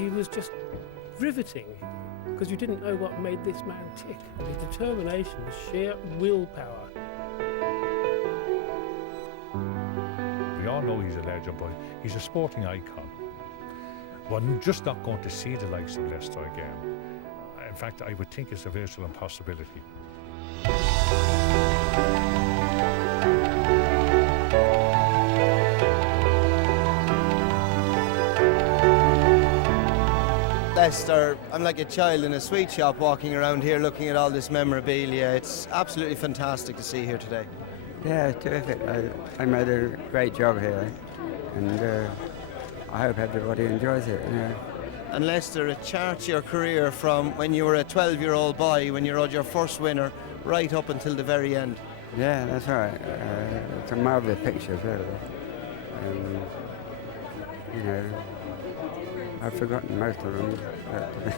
he was just riveting, because you didn't know what made this man tick. His determination, the sheer willpower. We all know he's a legend, but he's a sporting icon. We're just not going to see the likes of Leicester again. In fact, I would think it's a virtual impossibility. Leicester, I'm like a child in a sweet shop walking around here looking at all this memorabilia. It's absolutely fantastic to see here today. Yeah, it's terrific. I made a great job here, and I hope everybody enjoys it. You know. And Leicester, it charts your career from when you were a 12-year-old boy, when you rode your first winner, right up until the very end. Yeah, that's right. It's a marvellous picture, really. You know, I've forgotten most of them. But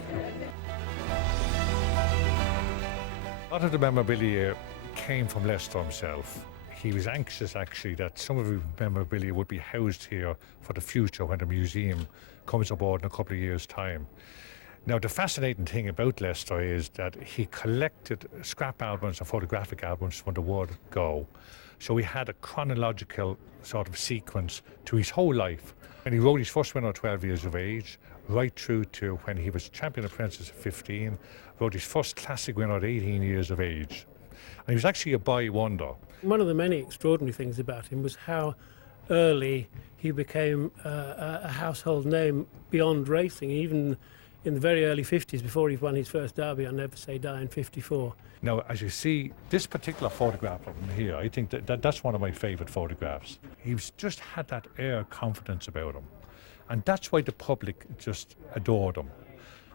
A lot of the memorabilia came from Leicester himself. He was anxious, actually, that some of his memorabilia would be housed here for the future when the museum comes aboard in a couple of years' time. Now, the fascinating thing about Leicester is that he collected scrap albums and photographic albums from the word go. So he had a chronological sort of sequence to his whole life. And he rode his first winner at 12 years of age, right through to when he was champion apprentice at 15, rode his first classic winner at 18 years of age. And he was actually a boy wonder. One of the many extraordinary things about him was how early he became a household name beyond racing, even in the very early 50s, before he won his first derby on Never Say Die in 54. Now, as you see, this particular photograph of him here, I think that's one of my favourite photographs. He's just had that air of confidence about him. And that's why the public just adored him,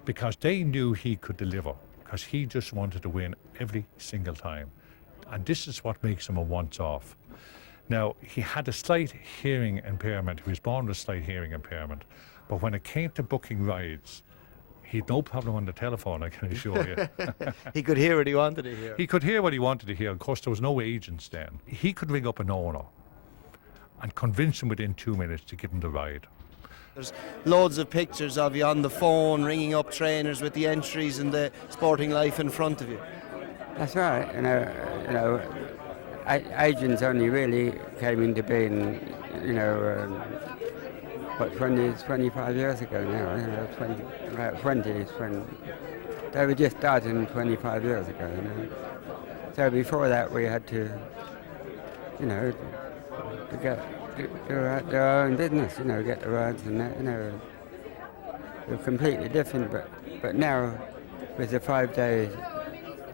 because they knew he could deliver, because he just wanted to win every single time. And this is what makes him a once-off. Now, he had a slight hearing impairment. He was born with a slight hearing impairment. But when it came to booking rides, he had no problem on the telephone, I can assure you. He could hear what he wanted to hear. He could hear what he wanted to hear. Of course, there was no agents then. He could ring up an owner and convince him within 2 minutes to give him the ride. There's loads of pictures of you on the phone, ringing up trainers with the entries and the Sporting Life in front of you. that's right. You know, agents only really came into being, what, 25 years ago now. You know, about 20 is when they were just starting 25 years ago. You know. So before that, we had to, to do our own business. You know, get the rides and that. You know, they're completely different. But now, with the 5-day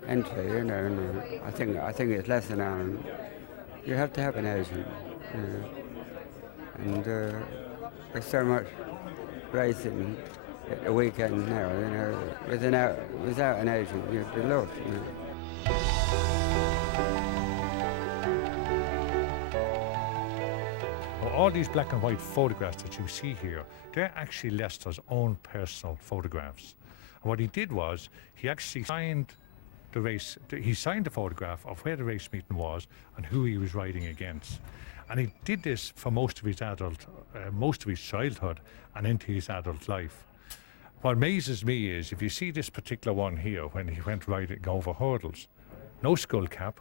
entry, you know, and I think it's less than an hour. You have to have an agent. You know, and there's so much racing at the weekend now, you know, without an agent, you'd be lost, you know. Well, all these black and white photographs that you see here, they're actually Leicester's own personal photographs. And what he did was, he actually signed the race, he signed the photograph of where the race meeting was and who he was riding against. And he did this for most of his childhood and into his adult life. What amazes me is, if you see this particular one here, when he went riding over hurdles, no skull cap,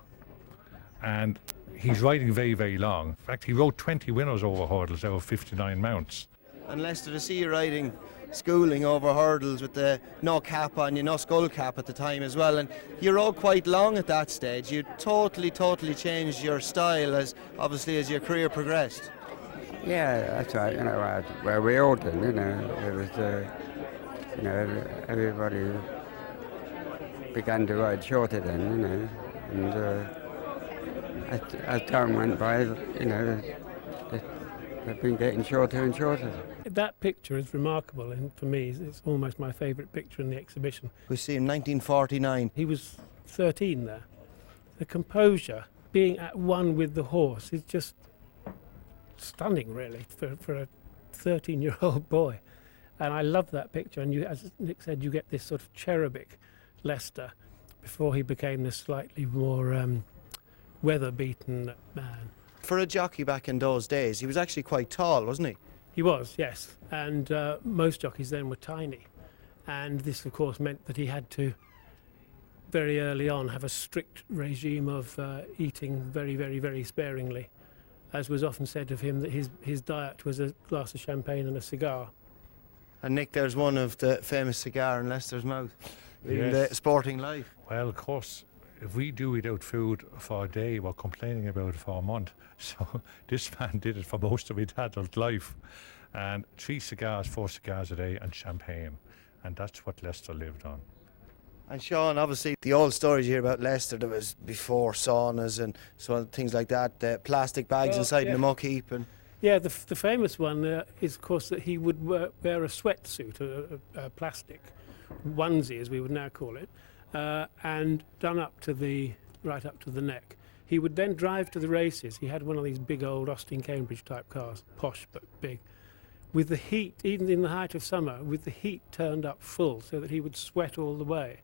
and he's riding very, very long. In fact, he rode 20 winners over hurdles out of 59 mounts. And Leicester, to see you riding schooling over hurdles with the no cap on you, no skull cap at the time as well, and you rode quite long at that stage. You totally changed your style as your career progressed. Yeah, that's right. You know, where we all did. You know, it was everybody began to ride shorter then. You know, and as time went by, you know, they've been getting shorter and shorter. That picture is remarkable, and for me, it's almost my favourite picture in the exhibition. We see him 1949. He was 13 there. The composure, being at one with the horse, is just stunning, really, for a 13-year-old boy. And I love that picture. And you, as Nick said, you get this sort of cherubic Leicester before he became this slightly more weather-beaten man. For a jockey back in those days, he was actually quite tall, wasn't he? He was, yes. And most jockeys then were tiny. And this, of course, meant that he had to, very early on, have a strict regime of eating very, very, very sparingly. As was often said of him, that his diet was a glass of champagne and a cigar. And Nick, there's one of the famous cigar in Leicester's mouth in Yes. the sporting life. Well, of course, if we do without food for a day, we're complaining about it for a month. So this man did it for most of his adult life. And 3 cigars, 4 cigars a day, and champagne. And that's what Leicester lived on. And Sean, obviously, the old stories you hear about Leicester, there was before saunas and so things like that, the plastic bags inside in the muck heap. And Yeah, the famous one is, of course, that he would wear a sweatsuit, a plastic onesie, as we would now call it, and done right up to the neck. He would then drive to the races. He had one of these big old Austin Cambridge type cars, posh but big, with the heat, even in the height of summer, with the heat turned up full so that he would sweat all the way.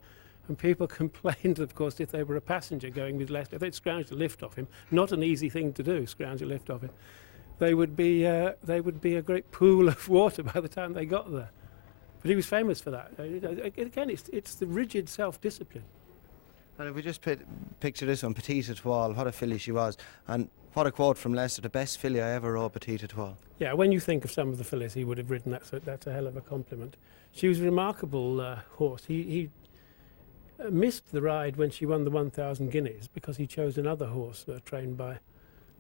And people complained, of course, if they were a passenger going with Leicester, if they'd scrounged a lift off him, not an easy thing to do, scrounge a lift off him, they would be a great pool of water by the time they got there. But he was famous for that. Again, it's the rigid self-discipline. if we just picture this one, Petite Etoile, what a filly she was. And what a quote from Leicester, the best filly I ever rode, Petite Etoile. Yeah, when you think of some of the fillies he would have ridden, that's a hell of a compliment. She was a remarkable horse. He missed the ride when she won the 1,000 guineas because he chose another horse trained by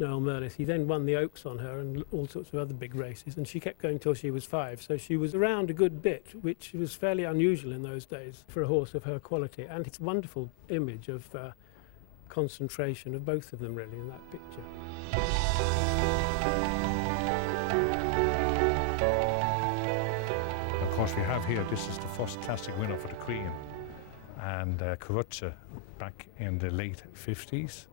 Noel Merlis. He then won the Oaks on her and all sorts of other big races, and she kept going till she was 5. So she was around a good bit, which was fairly unusual in those days for a horse of her quality. And it's a wonderful image of concentration of both of them, really, in that picture. Of course, we have here, this is the first classic winner for the Queen. And Curragh back in the late 50s.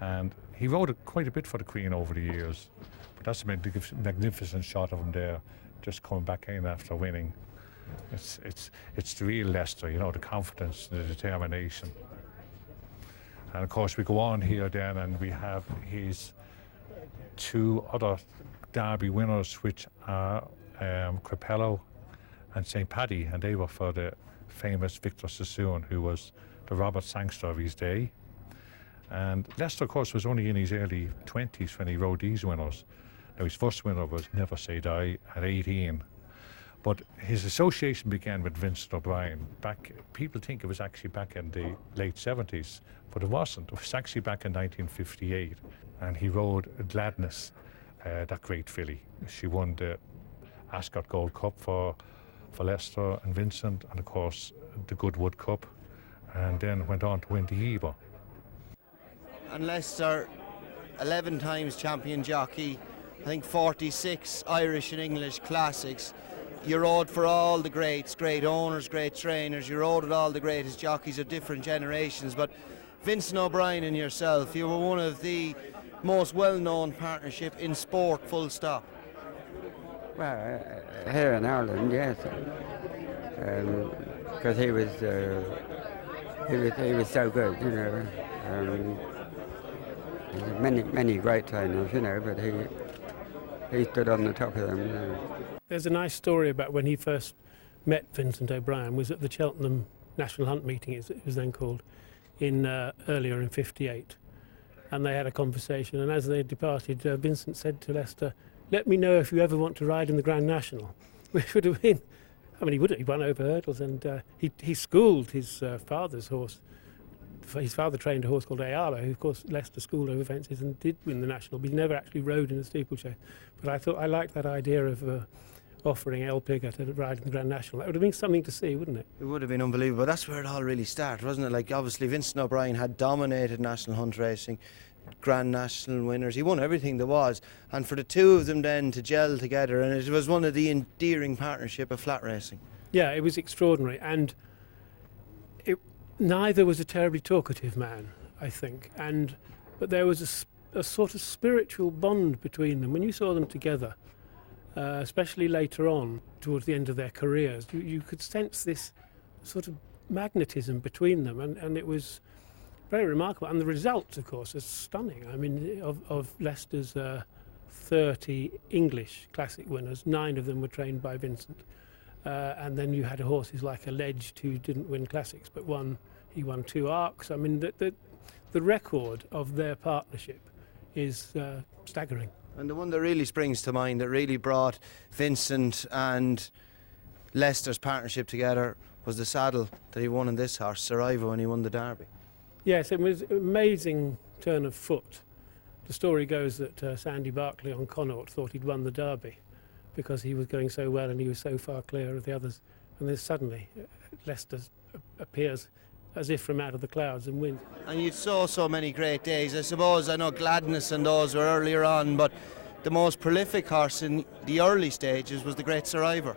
And he rode quite a bit for the Queen over the years. But that's a magnificent shot of him there, just coming back in after winning. It's the real Leicester, you know, the confidence, the determination. And of course, we go on here then, and we have his 2 other Derby winners, which are Capello and St. Paddy, and they were for the famous Victor Sassoon, who was the Robert Sangster of his day. And Leicester, of course, was only in his early 20s when he rode these winners. Now, his first winner was Never Say Die at 18. But his association began with Vincent O'Brien. People think it was actually back in the late 70s, but it wasn't. It was actually back in 1958. And he rode Gladness, that great filly. She won the Ascot Gold Cup for Leicester and Vincent, and of course the Goodwood Cup, and then went on to win the Eva. And Leicester, 11 times champion jockey, I think 46 Irish and English classics. You rode for all the greats, great owners, great trainers. You rode with all the greatest jockeys of different generations. But Vincent O'Brien and yourself, you were one of the most well-known partnership in sport, full stop. Well, here in Ireland, yes, because he was so good, you know. Many great trainers, you know, but he stood on the top of them. You know. There's a nice story about when he first met Vincent O'Brien, was at the Cheltenham National Hunt meeting, as it was then called, earlier in '58, and they had a conversation. And as they departed, Vincent said to Leicester, "Let me know if you ever want to ride in the Grand National," which would have been, I mean, he won over hurdles, and he schooled his father's horse. His father trained a horse called Ayala, who of course Leicester schooled over fences and did win the national, but he never actually rode in a steeplechase. But I liked that idea of offering El Piggott to ride in the Grand National. That would have been something to see, wouldn't it? It would have been unbelievable. That's where it all really started, wasn't it? Like, obviously Vincent O'Brien had dominated national hunt racing, Grand National winners. He won everything there was, and for the two of them then to gel together, and it was one of the endearing partnership of flat racing. Yeah, it was extraordinary, and neither was a terribly talkative man, I think, but there was a sort of spiritual bond between them. When you saw them together, especially later on, towards the end of their careers, you could sense this sort of magnetism between them, and it was very remarkable. And the results, of course, are stunning. I mean, of Leicester's 30 English classic winners. 9 of them were trained by Vincent. And then you had horses like Alleged, who didn't win classics, but he won 2 Arcs. I mean, the record of their partnership is staggering. And the one that really springs to mind that really brought Vincent and Leicester's partnership together was the saddle that he won in this horse, Saraiva, when he won the Derby. Yes, it was an amazing turn of foot. The story goes that Sandy Barclay on Connaught thought he'd won the Derby because he was going so well and he was so far clear of the others. And then suddenly Leicester appears as if from out of the clouds and wins. And you saw so many great days. I suppose, I know Gladness and those were earlier on, but the most prolific horse in the early stages was the great Saraiva.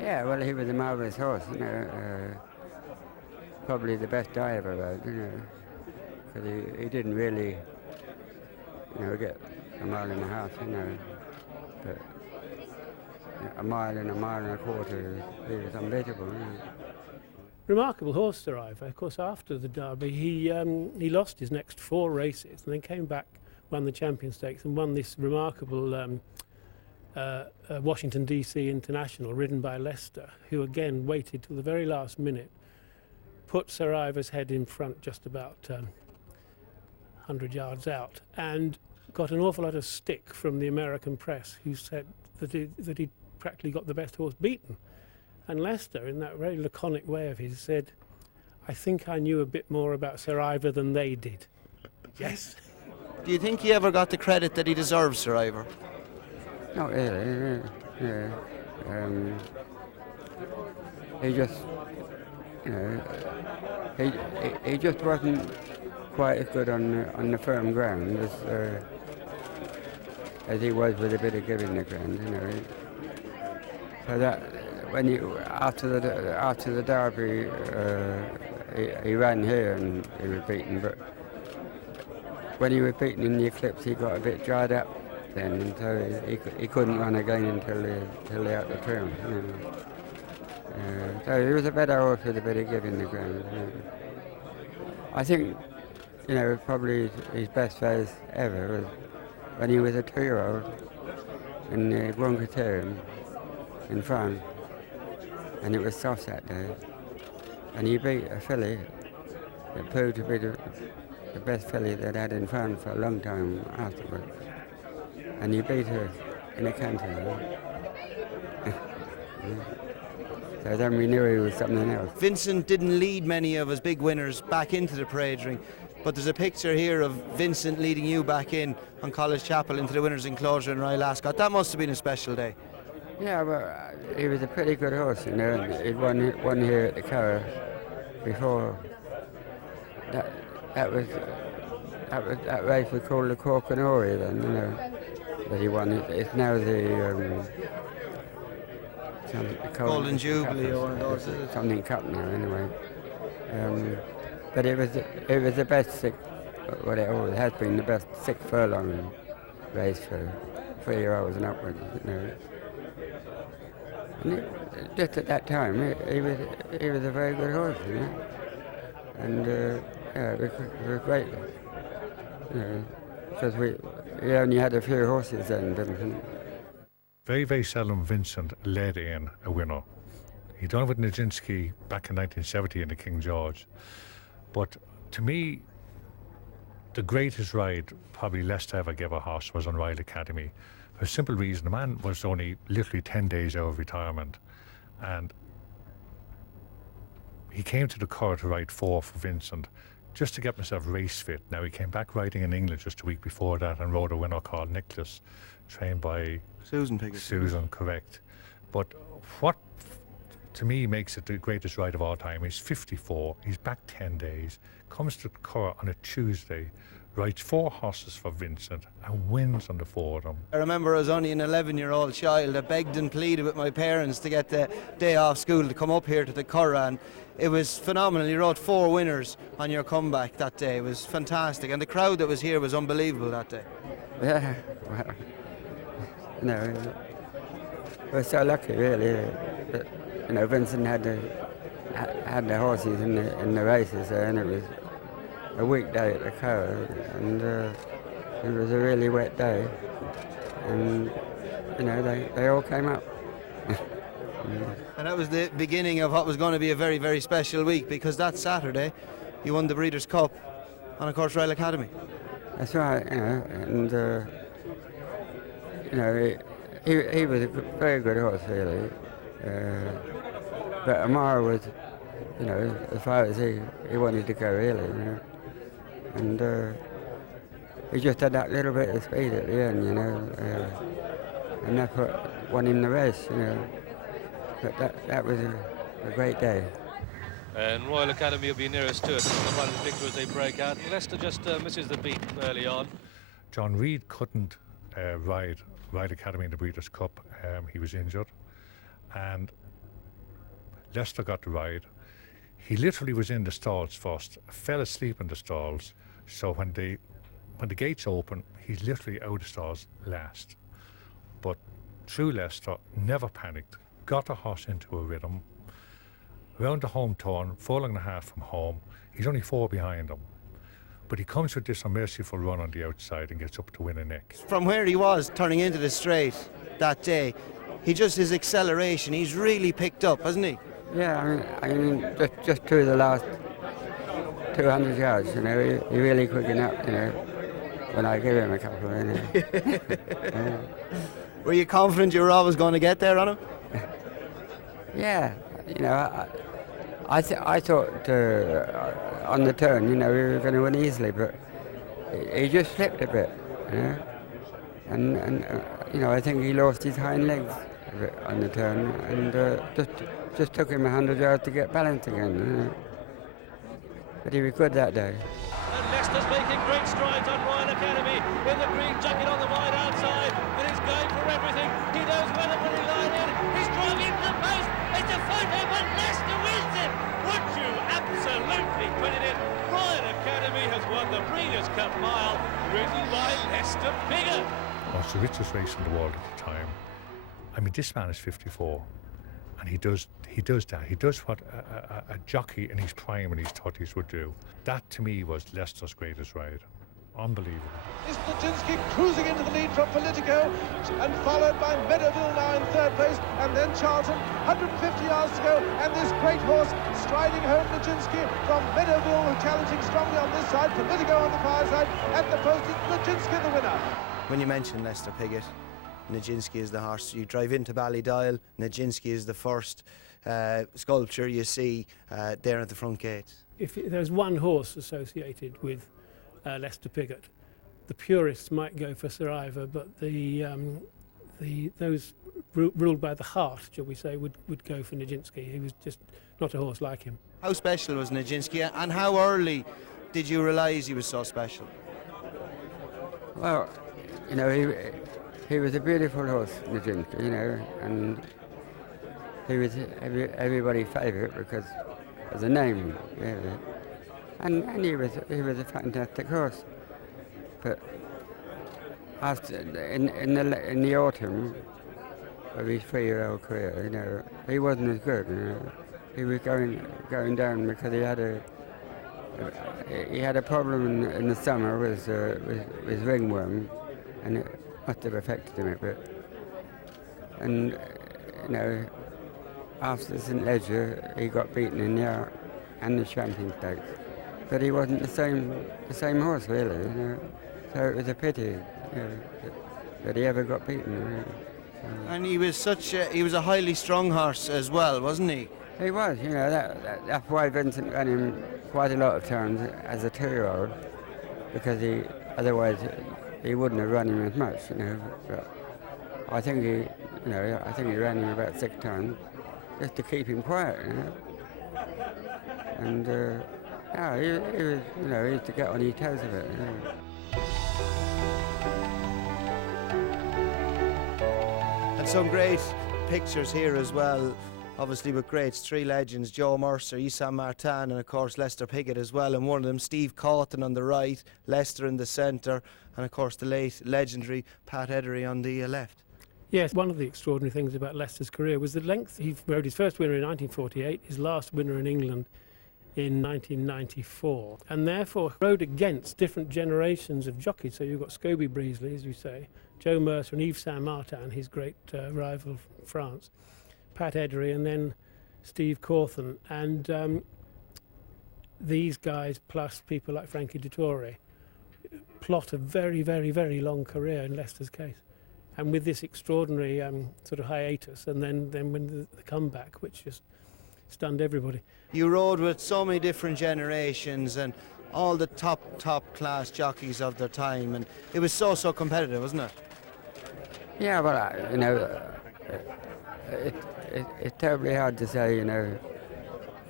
Yeah, well, he was a marvellous horse, you know. Probably the best I ever rode, you know. Because he didn't really, you know, get a mile and a half, you know. But a mile and a quarter, he was unbeatable, you know. Remarkable horse, Saraiva. Of course, after the Derby, he lost his next 4 races and then came back, won the Champion Stakes and won this remarkable Washington DC International ridden by Leicester, who again waited till the very last minute, put Saraiva's head in front just about 100 yards out, and got an awful lot of stick from the American press, who said that he'd practically got the best horse beaten. And Leicester, in that very laconic way of his, said, "I think I knew a bit more about Saraiva than they did." Yes. Do you think he ever got the credit that he deserves, Saraiva? Not really, yeah. He just, you know, he just wasn't quite as good on the firm ground as he was with a bit of giving the ground, you know. So that when after the Derby, he ran here and he was beaten, but when he was beaten in the Eclipse, he got a bit dried up then, and so he couldn't run again until he out the term. You know. So he was a better horse with a bit of giving the ground. You know. I think, you know, probably his best phase ever was when he was a 2-year-old in the Grand Criterium in France, and it was soft that day, and he beat a filly that proved to be the best filly they'd had in France for a long time afterwards, and he beat her in a canter. So then we knew he was something else. Vincent didn't lead many of his big winners back into the parade ring, but there's a picture here of Vincent leading you back in on College Chapel into the winner's enclosure in Ryle Ascot. That must have been a special day. Yeah, well, he was a pretty good horse, you know. He'd won here at the Curragh before. That race was called the Cork and Ori then, you know, that he won. It's now the Golden Jubilee or one of those. Something Cup now, anyway. But it was the best well, it always has been the best 6 furlong race for 3-year-olds and upwards, you know. And just at that time, he was a very good horse, you know. And yeah, it was great, you know, because we only had a few horses then, didn't we? Very, very seldom Vincent led in a winner. He done it with Nijinsky back in 1970 in the King George. But to me, the greatest ride probably Leicester ever gave a horse was on Ryle Academy. For a simple reason, the man was only literally 10 days out of retirement. And he came to the Curragh to ride 4 for Vincent, just to get himself race fit. Now, he came back riding in England just a week before that and rode a winner called Nicholas, trained by Susan Piggott. Susan, correct. But what, to me, makes it the greatest ride of all time, he's 54, he's back 10 days, comes to Curragh on a Tuesday, rides 4 horses for Vincent and wins on the 4 of them. I remember I was only an 11-year-old child. I begged and pleaded with my parents to get the day off school to come up here to the Curragh, and it was phenomenal. You rode 4 winners on your comeback that day. It was fantastic, and the crowd that was here was unbelievable that day. Yeah, well, no, we're so lucky, really. That, you know, Vincent had the horses in the races there, and it was a weekday at the Curragh, and it was a really wet day. and they all came up. And that was the beginning of what was going to be a very, very special week, because that Saturday you won the Breeders' Cup on, of course, Royal Academy. That's right, and he was a very good horse, really. But Amara was, as far as he wanted to go, really, and he just had that little bit of speed at the end, and that's what won him the race, But that was a great day. And Royal Academy will be nearest to it. The front of the picture as they break out. Leicester just misses the beat early on. John Reid couldn't ride Royal Academy in the Breeders' Cup. He was injured, and Leicester got the ride. He literally was in the stalls first, fell asleep in the stalls. So when the gates open, he's literally out of the stalls last. But through Leicester, never panicked, got the horse into a rhythm. Round the home turn, 4.5 from home, he's only 4 behind him. But he comes with this unmerciful run on the outside and gets up to win a neck. From where he was turning into the straight that day, his acceleration, he's really picked up, hasn't he? Yeah, I mean, just through the last 200 yards, he really quickened up, when I give him a couple, Yeah. Were you confident you were always going to get there on him? Yeah, I thought on the turn, we were going to win easily, but he just slipped a bit, and I think he lost his hind legs a bit on the turn, and just took him 100 yards to get balance again. But he was good that day. And Leicester's making great strides on Royal Academy in the green jacket on the wide outside, and he's going for everything. He knows where the money line in. He's driving into the post. It's a photo, but Leicester wins it. Would you absolutely credit it? Royal Academy has won the Breeders' Cup Mile, ridden by Leicester Piggott. Was the richest race in the world at the time. I mean, this man is 54, and he does that. He does what a jockey in his prime in his 30s would do. That, to me, was Leicester's greatest ride. Unbelievable. Is Nijinsky cruising into the lead from Politico, and followed by Meadowville now in third place, and then Charlton, 150 yards to go, and this great horse striding home Nijinsky from Meadowville, challenging strongly on this side, Politico on the far side, at the post is Nijinsky the winner. When you mention Leicester Piggott, Nijinsky is the horse. You drive into Ballydial, Nijinsky is the first sculpture you see there at the front gate. If there's one horse associated with Leicester Piggott, the purists might go for Sir Ivor, but those ruled by the heart, shall we say, would go for Nijinsky. He was just not a horse like him. How special was Nijinsky, and how early did you realise he was so special? Well, he was a beautiful horse, Nijinsky, and he was everybody's favourite because of the name, really. And he was a fantastic horse. But after in the autumn of his 3-year-old career, he wasn't as good. He was going down because he had a problem in the summer with ringworm, and it must have affected him a bit. And after St Ledger, he got beaten in the Art and the Champion Stakes, but he wasn't the same horse really. So it was a pity that he ever got beaten. And he was a highly strung horse as well, wasn't he? He was, that's why Vincent ran him quite a lot of times as a 2-year-old, because otherwise he wouldn't have run him as much, But I think he ran him about 6 times just to keep him quiet, And he was, he used to get on his toes a bit. And some great pictures here as well. Obviously with greats, 3 legends, Joe Mercer, Issa Martin, and of course Leicester Piggott as well, and one of them Steve Cawthon on the right, Leicester in the centre, and of course the late legendary Pat Edery on the left. Yes, one of the extraordinary things about Leicester's career was the length. He rode his first winner in 1948, his last winner in England in 1994, and therefore rode against different generations of jockeys. So you've got Scobie Breesley, as you say, Joe Mercer and Yves Saint-Martin, his great rival from France, Pat Edery, and then Steve Cawthon. And these guys, plus people like Frankie Dettori, plot a very, very, very long career in Leicester's case. And with this extraordinary sort of hiatus, and then when the comeback, which just stunned everybody. You rode with so many different generations and all the top class jockeys of their time, and it was so competitive, wasn't it? Yeah, well, you know, it's terribly hard to say, you know,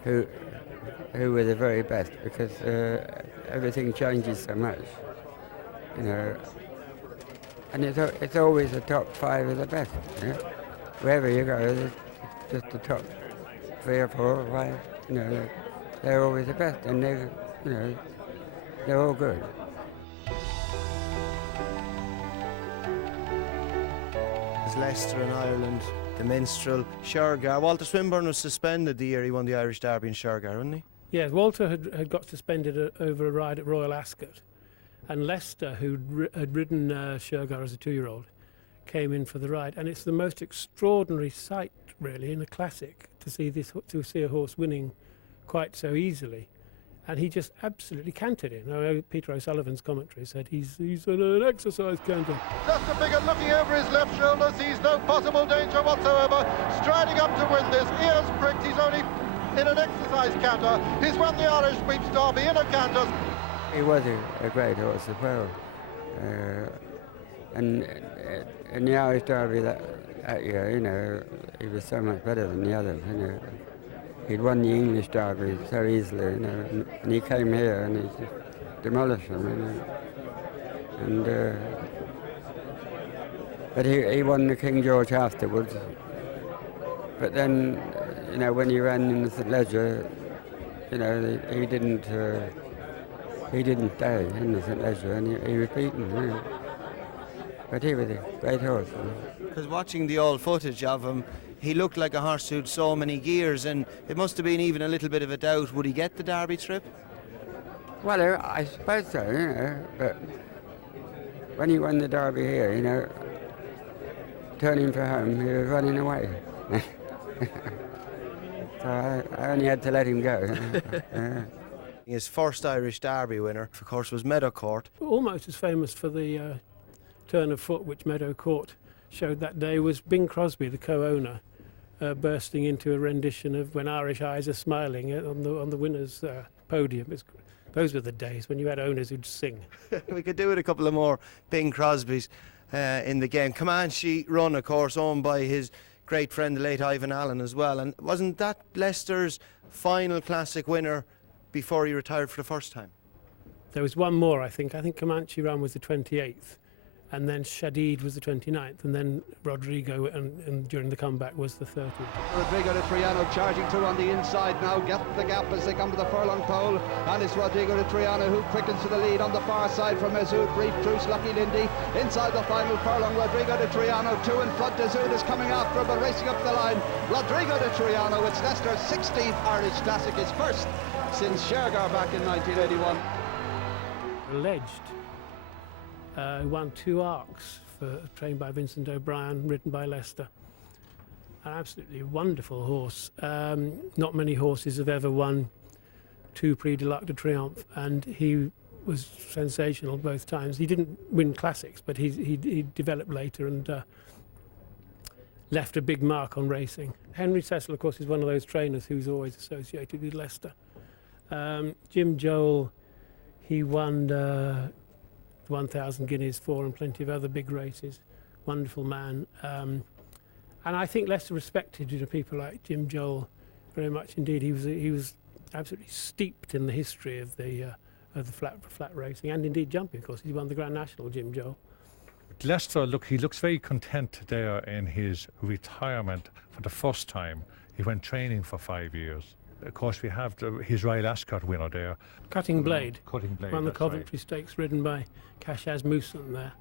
who were the very best, because everything changes so much, you know. And it's always the top 5 of the best, you know? Wherever you go, it's just the top 3 or 4 or 5, you know, they're always the best, and they're, you know, they're all good. There's Leicester in Ireland, the Minstrel, Shergar. Walter Swinburne was suspended the year he won the Irish Derby in Shergar, wasn't he? Yeah, Walter had got suspended over a ride at Royal Ascot, and Leicester, who had ridden Shergar as a 2-year-old, came in for the ride. And it's the most extraordinary sight, really, in a classic to see a horse winning quite so easily. And he just absolutely cantered in. Peter O'Sullivan's commentary said he's an exercise canter. Just a Piggott looking over his left shoulder, sees no possible danger whatsoever, striding up to win this, ears pricked, he's only in an exercise canter. He's won the Irish Sweeps Derby in a canter. He was a great horse as well. And in the Irish Derby that year, you know, he was so much better than the others, you know. He'd won the English Derby so easily, you know, and he came here and he just demolished them, you know. And but he won the King George afterwards. But then, you know, when he ran in the St Leger, you know, he didn't stay in the St Leger, and he was beaten, you know. But he was a great horse. Because watching the old footage of him, he looked like a horse who'd so many gears, and it must have been even a little bit of a doubt, would he get the Derby trip? Well, I suppose so, you know, but when he won the Derby here, you know, turning for home, he was running away. So I only had to let him go. Yeah. His first Irish Derby winner, of course, was Meadowcourt. Almost as famous for the turn of foot which Meadowcourt showed that day was Bing Crosby, the co-owner, bursting into a rendition of When Irish Eyes Are Smiling on the winner's podium. Those were the days when you had owners who'd sing. We could do it a couple of more Bing Crosbys in the game. Comanche Run, of course, owned by his great friend, the late Ivan Allen, as well. And wasn't that Leicester's final classic winner before he retired for the first time? There was one more, I think. I think Comanche Run was the 28th. And then Shadid was the 29th, and then Rodrigo, and during the comeback, was the 30th. Rodrigo de Triano charging through on the inside now, get the gap as they come to the furlong pole, and it's Rodrigo de Triano who quickens to the lead on the far side from Azud, Brief Truce, Lucky Lindy. Inside the final furlong, Rodrigo de Triano, 2 in front. Azud is coming after him, but racing up the line. Rodrigo de Triano, it's Leicester's 16th Irish Classic, his first since Shergar back in 1981. Alleged. He won 2 Arcs, trained by Vincent O'Brien, ridden by Leicester. An absolutely wonderful horse. Not many horses have ever won 2 Prix de l'Arc de Triomphe, and he was sensational both times. He didn't win classics, but he developed later and left a big mark on racing. Henry Cecil, of course, is one of those trainers who's always associated with Leicester. Jim Joel, he won 1,000 guineas for and plenty of other big races. Wonderful man. And I think Leicester respected people like Jim Joel very much indeed. He was absolutely steeped in the history of the flat racing and indeed jumping, of course. He won the Grand National, Jim Joel. Leicester, he looks very content there in his retirement for the first time. He went training for 5 years. Of course, we have his Royal Ascot winner there. Cutting Blade. Cutting Blade. Won the Coventry Stakes, ridden by Kashaz Musan there.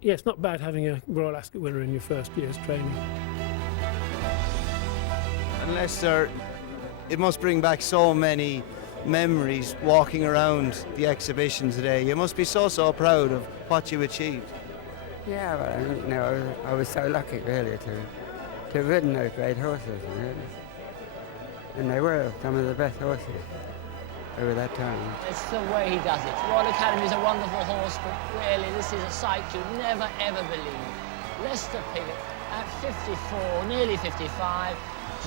Yeah, it's not bad having a Royal Ascot winner in your first year's training. And Leicester, it must bring back so many memories walking around the exhibition today. You must be so proud of what you achieved. Yeah, well, you know, I was so lucky really to have ridden those great horses, you know. And they were some of the best horses over that time. It's the way he does it. Royal Academy is a wonderful horse, but really this is a sight you never ever believe. Lester Piggott at 54, nearly 55,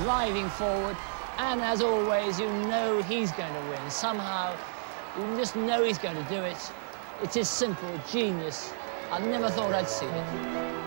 driving forward, and as always, you know he's going to win. Somehow, you just know he's going to do it. It is simple, genius. I never thought I'd see it.